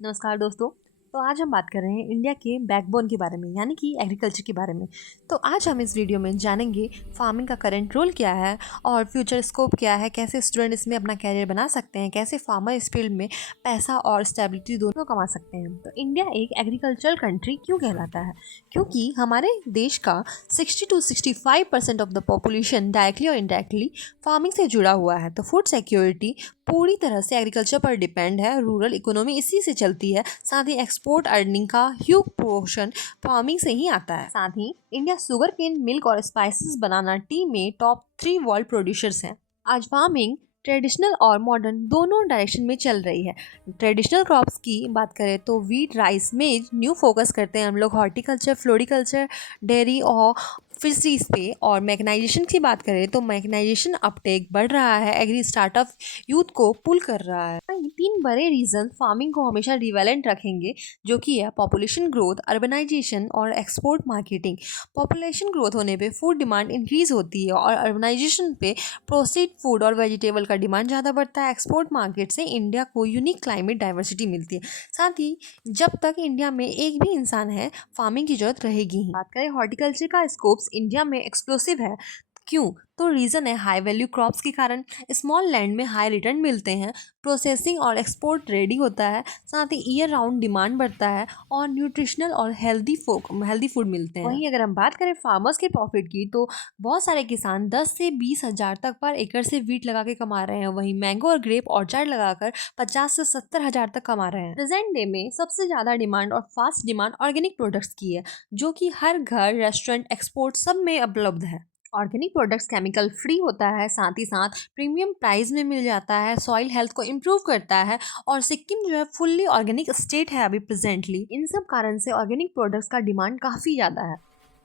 नमस्कार दोस्तों। तो आज हम बात कर रहे हैं इंडिया के बैकबोन के बारे में, यानी कि एग्रीकल्चर के बारे में। तो आज हम इस वीडियो में जानेंगे फार्मिंग का करंट रोल क्या है और फ्यूचर स्कोप क्या है, कैसे स्टूडेंट इसमें अपना कैरियर बना सकते हैं, कैसे फार्मर इस फील्ड में पैसा और स्टेबिलिटी दोनों कमा सकते हैं। तो इंडिया एक एग्रीकल्चरल कंट्री क्यों कहलाता है? क्योंकि हमारे देश का 60 to 65% of the population directly और इनडायरेक्टली फार्मिंग से जुड़ा हुआ है। तो फूड सिक्योरिटी पूरी तरह से एग्रीकल्चर पर डिपेंड है। रूरल इकोनॉमी इसी से चलती है। साथ ही एक्सपोर्ट अर्निंग का ह्यूज पोर्शन फार्मिंग से ही आता है। साथ ही इंडिया शुगर केन, मिल्क और स्पाइसेस बनाना टी में टॉप 3 वर्ल्ड प्रोड्यूसर्स हैं। आज फार्मिंग ट्रेडिशनल और मॉडर्न दोनों डायरेक्शन में चल रही है। ट्रेडिशनल क्रॉप्स की बात करें तो वीट, राइस, मेज, न्यू फोकस करते हैं हम लोग हॉर्टिकल्चर, फ्लोरिकल्चर, डेयरी और फिशरीज पे। और मैकेनाइजेशन की बात करें तो मैकेनाइजेशन अपटेक बढ़ रहा है, एग्री स्टार्टअप यूथ को पुल कर रहा है। ये 3 बड़े रीजन फार्मिंग को हमेशा रिवेलेंट रखेंगे, जो कि है पॉपुलेशन ग्रोथ, अर्बनाइजेशन और एक्सपोर्ट मार्केटिंग। पॉपुलेशन ग्रोथ होने पे फूड डिमांड इंक्रीज होती है और अर्बनाइजेशन पे प्रोसेस्ड फूड और वेजिटेबल का डिमांड ज़्यादा बढ़ता है। एक्सपोर्ट मार्केट से इंडिया को यूनिक क्लाइमेट डाइवर्सिटी मिलती है। साथ ही जब तक इंडिया में एक भी इंसान है, फार्मिंग की जरूरत रहेगी ही। बात करें हॉर्टिकल्चर का स्कोप्स इंडिया में एक्सप्लोसिव है। क्यों? तो रीज़न है हाई वैल्यू क्रॉप्स के कारण। स्मॉल लैंड में हाई रिटर्न मिलते हैं, प्रोसेसिंग और एक्सपोर्ट रेडी होता है। साथ ही ईयर राउंड डिमांड बढ़ता है और न्यूट्रिशनल और हेल्दी फूड मिलते हैं। वहीं अगर हम बात करें फार्मर्स के प्रॉफिट की, तो बहुत सारे किसान 10 से 20 हज़ार तक पर एकड़ से वीट लगा के कमा रहे हैं। वहीं मैंगो और ग्रेप ऑर्चर्ड लगाकर 50 से 70 हज़ार तक कमा रहे हैं। प्रेजेंट डे में सबसे ज़्यादा डिमांड और फास्ट डिमांड ऑर्गेनिक प्रोडक्ट्स की है, जो कि हर घर, रेस्टोरेंट, एक्सपोर्ट सब में उपलब्ध है। ऑर्गेनिक प्रोडक्ट्स केमिकल फ्री होता है, साथ ही साथ प्रीमियम प्राइस में मिल जाता है, सॉइल हेल्थ को इम्प्रूव करता है और सिक्किम जो है फुल्ली ऑर्गेनिक स्टेट है अभी प्रेजेंटली। इन सब कारण से ऑर्गेनिक प्रोडक्ट्स का डिमांड काफ़ी ज़्यादा है।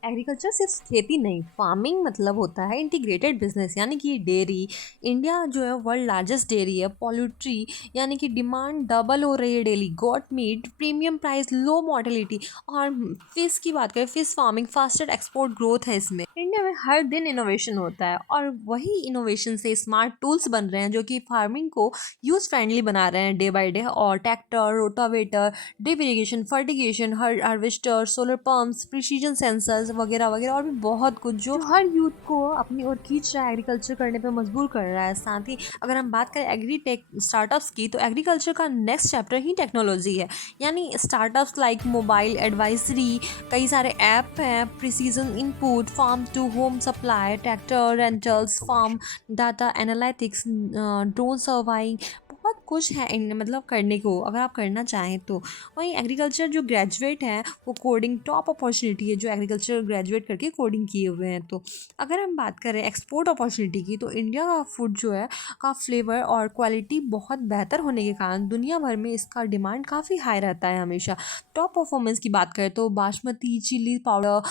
एग्रीकल्चर सिर्फ खेती नहीं, फार्मिंग मतलब होता है इंटीग्रेटेड बिजनेस, यानी कि डेयरी। इंडिया जो है वर्ल्ड लार्जेस्ट डेयरी है। पोल्ट्री, यानी कि डिमांड डबल हो रही है daily. Goat meat, premium price, low mortality. और फिश की बात करें, fish farming, faster export growth है इसमें। इंडिया में हर दिन इनोवेशन होता है और वही इनोवेशन से स्मार्ट टूल्स बन रहे हैं, जो कि फार्मिंग को यूज फ्रेंडली बना रहे हैं डे बाय डे। और tractor, rotavator, drip irrigation, fertigation, harvester, solar pumps, precision sensors वगैरह वगैरह और भी बहुत कुछ, जो हर यूथ को अपनी ओर खींच रहा है, एग्रीकल्चर करने पे मजबूर कर रहा है। साथ ही अगर हम बात करें एग्री टेक स्टार्टअप्स की, तो एग्रीकल्चर का नेक्स्ट चैप्टर ही टेक्नोलॉजी है। यानी स्टार्टअप्स लाइक मोबाइल एडवाइजरी, कई सारे ऐप हैं, precision input, farm to home supply, tractor rentals, farm data analytics, drone surveying, बहुत कुछ है इन मतलब करने को, अगर आप करना चाहें तो। वहीं एग्रीकल्चर जो ग्रेजुएट हैं, वो कोडिंग टॉप अपॉर्चुनिटी है, जो एग्रीकल्चर ग्रेजुएट करके कोडिंग किए हुए हैं। तो अगर हम बात करें एक्सपोर्ट अपॉर्चुनिटी की, तो इंडिया का फूड जो है का फ्लेवर और क्वालिटी बहुत बेहतर होने के कारण दुनिया भर में इसका डिमांड काफ़ी हाई रहता है हमेशा। टॉप परफॉर्मेंस की बात करें तो basmati, chilli powder,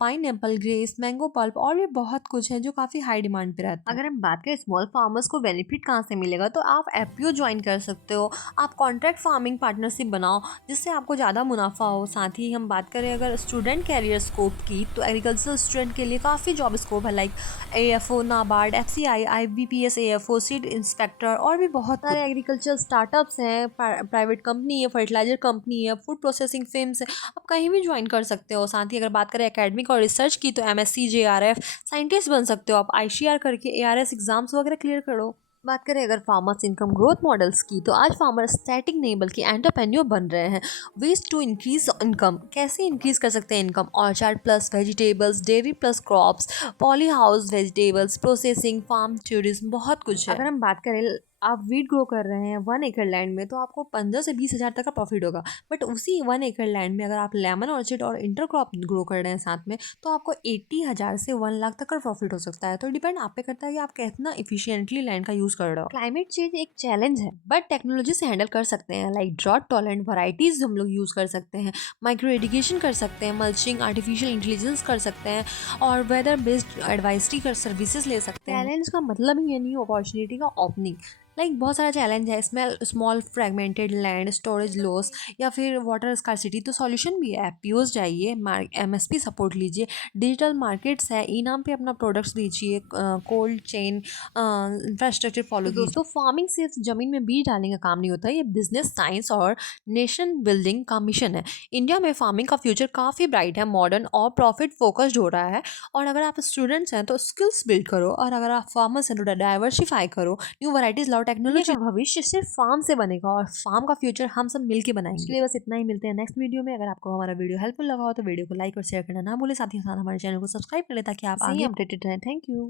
pineapple, grapes, mango pulp और भी बहुत कुछ है जो काफ़ी हाई डिमांड पे रहता है। अगर हम बात करें स्मॉल फार्मर्स को बेनिफिट कहाँ से मिलेगा, तो आप एफपीओ ज्वाइन कर सकते हो, आप कॉन्ट्रैक्ट फार्मिंग पार्टनरशिप बनाओ, जिससे आपको ज़्यादा मुनाफा हो। साथ ही हम बात करें अगर स्टूडेंट कैरियर स्कोप की, तो एग्रीकल्चर स्टूडेंट के लिए काफ़ी जॉब स्कोप है, like AFO, NABARD, FCI, IBPS, AFO, seed inspector और भी बहुत सारे एग्रीकल्चर स्टार्टअप्स हैं, प्राइवेट कंपनी है, फर्टिलाइजर कंपनी है, फूड प्रोसेसिंग फर्म्स है, आप कहीं भी ज्वाइन कर सकते हो। साथ ही अगर बात करें एकेडमिक और रिसर्च की, तो एमएससी, जेआरएफ साइंटिस्ट बन सकते हो आप, आईसीआर करके एआरएस एग्जाम्स वगैरह क्लियर करो। बात करें अगर फार्मर्स इनकम ग्रोथ मॉडल्स की, तो आज फार्मर स्टैटिक नहीं बल्कि एंटरप्रेन्योर बन रहे हैं। वेज टू इंक्रीज इनकम, कैसे इंक्रीज कर सकते हैं income? Orchard plus vegetables, dairy plus crops, poly house vegetables, processing, farm tourism, बहुत कुछ है। अगर हम बात करें आप वीट ग्रो कर रहे हैं 1 एकड़ लैंड में, तो आपको 15 से 20 हज़ार तक का प्रॉफिट होगा। बट उसी 1 एकड़ लैंड में अगर आप लेमन ऑर्चिड और इंटरक्रॉप ग्रो कर रहे हैं साथ में, तो आपको 80 हज़ार से 1 लाख तक का प्रॉफिट हो सकता है। तो डिपेंड आप पे करता है कि आप कितना इफिशियंटली लैंड का यूज़ कर रहे हो। क्लाइमेट चेंज एक चैलेंज है, बट टेक्नोलॉजी से हैंडल कर सकते हैं, लाइक ड्रॉट टॉलरेंट वराइटीज़ हम लोग यूज़ कर सकते हैं, माइक्रो इरिगेशन कर सकते हैं, मल्चिंग, आर्टिफिशियल इंटेलिजेंस कर सकते हैं और वेदर बेस्ड एडवाइजरी कर सर्विसेज ले सकते हैं। चैलेंज का मतलब ही ये नहीं, अपॉर्चुनिटी का ओपनिंग। लाइक बहुत सारा चैलेंज है इसमें, small fragmented land, storage loss या फिर वाटर स्कार्सिटी। तो सॉल्यूशन भी है, पीओस जाइए, एमएसपी सपोर्ट लीजिए, डिजिटल मार्केट्स है, इनाम पे अपना प्रोडक्ट्स बेचिए, कोल्ड चेन इंफ्रास्ट्रक्चर फॉलो कीजिए। दोस्तों फार्मिंग सिर्फ जमीन में बीज डालने का काम नहीं होता, ये बिजनेस, साइंस और नेशन बिल्डिंग का मिशन है। इंडिया में फार्मिंग का फ्यूचर काफ़ी ब्राइट है, मॉडर्न और प्रॉफिट फोकस्ड हो रहा है। और अगर आप स्टूडेंट्स हैं तो स्किल्स बिल्ड करो, और अगर आप फार्मर्स हैं तो डाइवर्सिफाई करो, न्यू वैरायटीज लाओ, टेक्नोलॉजी का भविष्य सिर्फ फार्म से बनेगा, और फार्म का फ्यूचर हम सब मिलके बनाएंगे। इसलिए बस इतना ही, मिलते हैं नेक्स्ट वीडियो में। अगर आपको हमारा वीडियो हेल्पफुल लगा हो तो वीडियो को लाइक और शेयर करना ना भूले, साथ ही साथ हमारे चैनल को सब्सक्राइब कर ले ताकि आप आगे अपडेटेड रहें। Thank you.